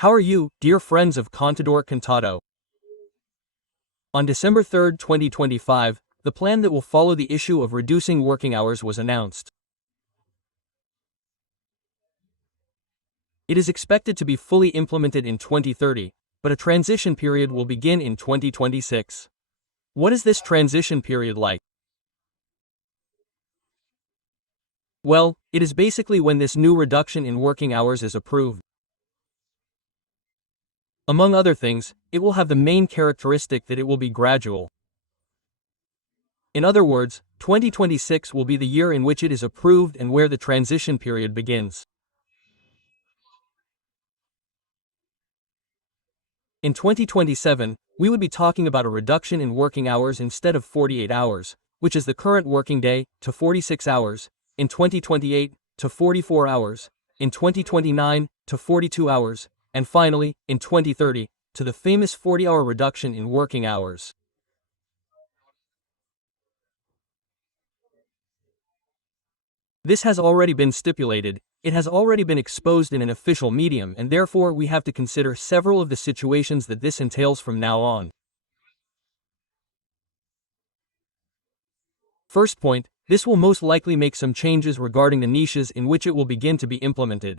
How are you, dear friends of Contador Contado? On December 3, 2025, the plan that will follow the issue of reducing working hours was announced. It is expected to be fully implemented in 2030, but a transition period will begin in 2026. What is this transition period like? Well, it is basically when this new reduction in working hours is approved. Among other things, it will have the main characteristic that it will be gradual. In other words, 2026 will be the year in which it is approved and where the transition period begins. In 2027, we would be talking about a reduction in working hours instead of 48 hours, which is the current working day, to 46 hours, in 2028, to 44 hours, in 2029, to 42 hours, and finally, in 2030, to the famous 40-hour reduction in working hours. This has already been stipulated, it has already been exposed in an official medium, and therefore we have to consider several of the situations that this entails from now on. First point, this will most likely make some changes regarding the niches in which it will begin to be implemented.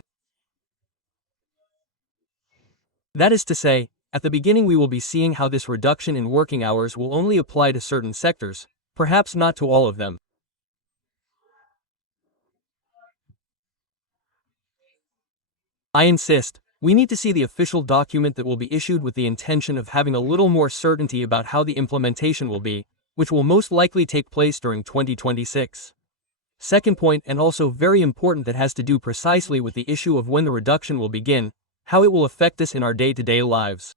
That is to say, at the beginning we will be seeing how this reduction in working hours will only apply to certain sectors, perhaps not to all of them. I insist, we need to see the official document that will be issued with the intention of having a little more certainty about how the implementation will be, which will most likely take place during 2026. Second point, and also very important, that has to do precisely with the issue of when the reduction will begin, how it will affect us in our day-to-day lives.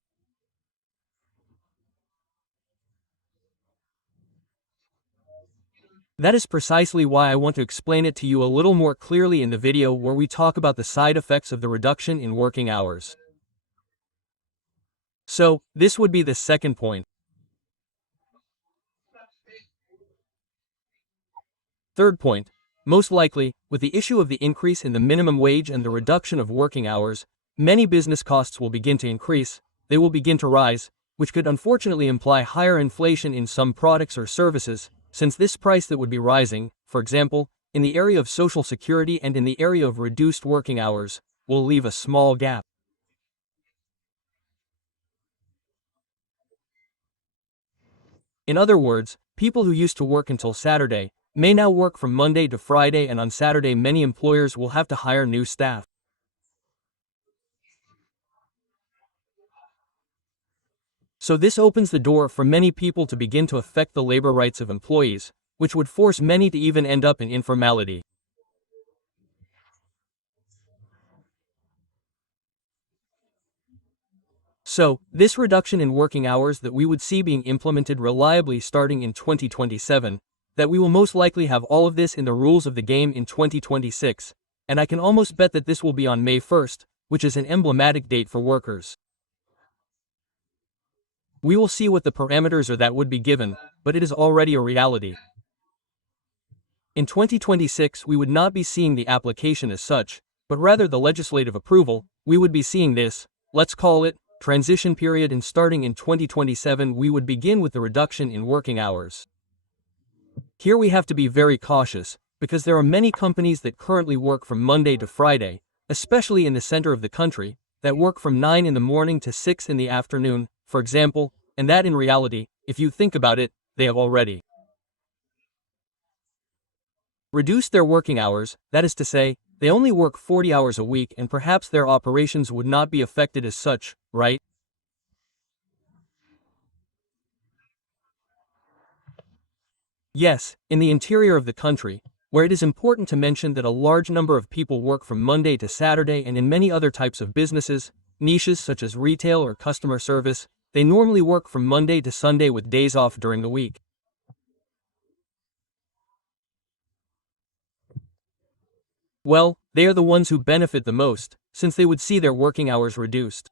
That is precisely why I want to explain it to you a little more clearly in the video where we talk about the side effects of the reduction in working hours. So, this would be the second point. Third point, most likely, with the issue of the increase in the minimum wage and the reduction of working hours, many business costs will begin to increase, they will begin to rise, which could unfortunately imply higher inflation in some products or services, since this price that would be rising, for example, in the area of Social Security and in the area of reduced working hours, will leave a small gap. In other words, people who used to work until Saturday may now work from Monday to Friday, and on Saturday many employers will have to hire new staff. So this opens the door for many people to begin to affect the labor rights of employees, which would force many to even end up in informality. So, this reduction in working hours that we would see being implemented reliably starting in 2027, that we will most likely have all of this in the rules of the game in 2026, and I can almost bet that this will be on May 1st, which is an emblematic date for workers. We will see what the parameters are that would be given, but it is already a reality. In 2026 we would not be seeing the application as such, but rather the legislative approval. We would be seeing this, let's call it, transition period, and starting in 2027 we would begin with the reduction in working hours. Here we have to be very cautious, because there are many companies that currently work from Monday to Friday, especially in the center of the country, that work from 9 in the morning to 6 in the afternoon, for example, and that in reality, if you think about it, they have already reduced their working hours. That is to say, they only work 40 hours a week, and perhaps their operations would not be affected as such, right? Yes, in the interior of the country, where it is important to mention that a large number of people work from Monday to Saturday, and in many other types of businesses, niches such as retail or customer service, they normally work from Monday to Sunday with days off during the week. Well, they are the ones who benefit the most, since they would see their working hours reduced.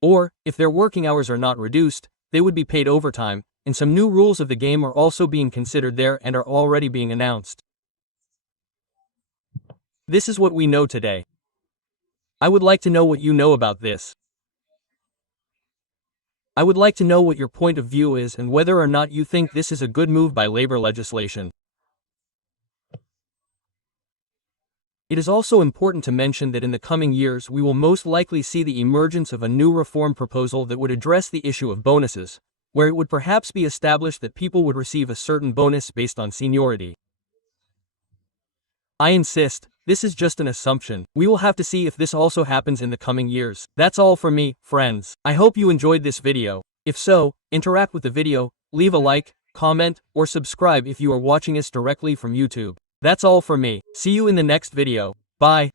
Or, if their working hours are not reduced, they would be paid overtime, and some new rules of the game are also being considered there and are already being announced. This is what we know today. I would like to know what you know about this. I would like to know what your point of view is and whether or not you think this is a good move by labor legislation. It is also important to mention that in the coming years we will most likely see the emergence of a new reform proposal that would address the issue of bonuses, where it would perhaps be established that people would receive a certain bonus based on seniority. I insist, this is just an assumption. We will have to see if this also happens in the coming years. That's all from me, friends. I hope you enjoyed this video. If so, interact with the video, leave a like, comment, or subscribe if you are watching us directly from YouTube. That's all for me. See you in the next video. Bye.